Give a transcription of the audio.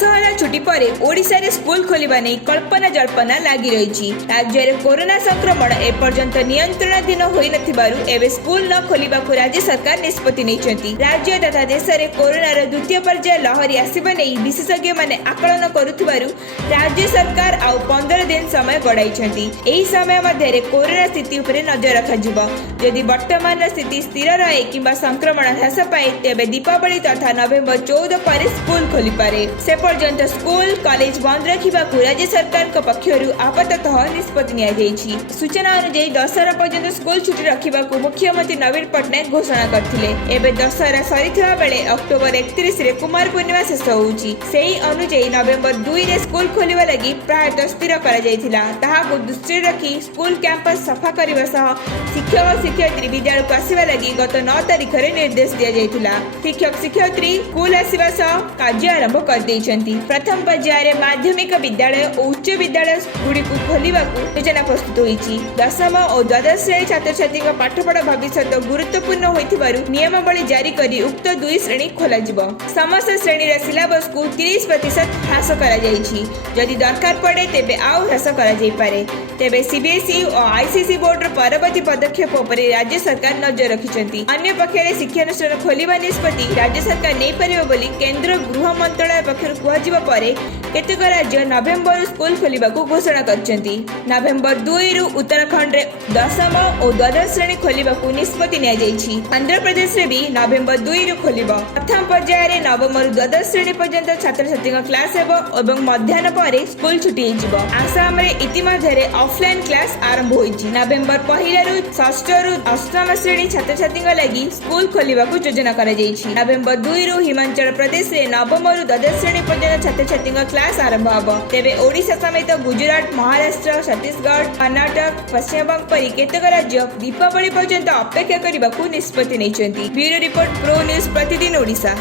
दशहरा छुट्टी पर ओडिशा रे स्कूल खोलिबा नै कल्पना जल्पना लागि रही। राज्य रे कोरोना संक्रमण एपर्यंत नियंत्रणाधीन होई नथिबारु एबे स्कूल न खोलिबाकु राज्य सरकार निष्पत्ति नैछंती। राज्य तथा देश रे कोरोना रो द्वितीय पर्याय लहरी आसीबा नै विशेषज्ञ माने आकलन करुथिबारु राज्य सरकार आउ 15 दिन समय गडाइछंती। एही समय मध्ये रे कोरोना स्थिति उपरे नजर रखाजिबो। यदि वर्तमान स्थिति स्थिर रहे किंबा संक्रमण ह्रास पाए तेबे दीपावली तथा नवेम्बर 14 पर स्कूल खोली पारे। से पर्यंत स्कूल कॉलेज बंद रखा राज्य सरकार पक्षरु आपाततः निष्पत्ति निया जायछि। सूचना अनुसार दशहरा पर्यंत स्कूल छुट्टी रखा मुख्यमंत्री नवीन पट्टनायक घोषणा करथिले। एबे दशहरा सरिथिबा बेले अक्टोबर 31 रे कुमार पूर्णिमा शेष होउछि। सेही अनुसार नवेम्बर 2 रे स्कूल खोलिबा लागि प्रायतः स्थिर करा जायथिला। ताहाकु दृष्टि रखी स्कूल कैंपस सफा करबा सह शिक्षक और शिक्षयित्री विद्यालय को आसीबा लागि गत 9 तारिख रे निर्देश दिया जायथिला। शिक्षक शिक्षयित्री स्कूल आसीबा सह कार्य आरंभ कर देइछंती। प्रथम पर्याय माध्यमिक विद्यालय और उच्च विद्यालय गुड़ी को खोलिबाकू योजना प्रस्तुत होईछि। दशम और द्वादश श्रेणी छात्र छात्री पाठपढ़ा भविष्य गुरुत्वपूर्ण होइथिबारु नियमावली जारी करी उक्त 2 श्रेणी खोला जिवो। समस्त श्रेणी रे सिलेबस को 30% ह्रास करा जायछि। यदि दरकार पड़े तेबे आउ ह्रास करा जाय पारे। तेबे सीबीएसई और आईसीएसई बोर्ड रो परवर्ती पदक्षेप उपरे राज्य सरकार नजर रखिछंती। अन्य पक्षरे शिक्षानुष्ठान खोलिबा निष्पत्ति राज्य सरकार नै परिबो बोली केंद्र गृह मंत्रालय पक्षर कुहाजिबा परे केतेक राज्य नवेम्बर स्कूल खोलिबाकू घोषणा करछंती। नवेम्बर 2 रु उत्तराखंड रे दशम और द्वादश श्रेणी खोलिबाकू निष्पत्ति निया जायछि। आंध्र प्रदेश रे भी नवेम्बर 2 रु खोलिबो। प्रथम पर्याय रे नवम रु द्वादश श्रेणी पर्यंत छात्र छात्री क्लास हेबो एवं मध्याह्न परे स्कूल छुट्टी हेजिबो। आसाम रे इतिमध्ये रे ऑफलाइन क्लास आरंभ होइछि। नवेम्बर 1 रु 6 रु 8म श्रेणी छात्र छात्री लागि स्कूल खोलिबाकू योजना करा जायछि। नवेम्बर 2 रु हिमाचल प्रदेश रे नवम रु द्वादश श्रेणी पर्यंत छात्र छात्री क्लास आरंभ हबो। तेबे ओडिशा समेत गुजरात, महाराष्ट्र, छत्तीसगढ़, कर्नाटक, पश्चिम बंग परि केतेक राज्य दीपावली पर्यंत अपेक्षा करबाकू निष्पत्ति नैछंती। ब्यूरो रिपोर्ट, प्रो न्यूज, प्रतिदिन ओडिशा।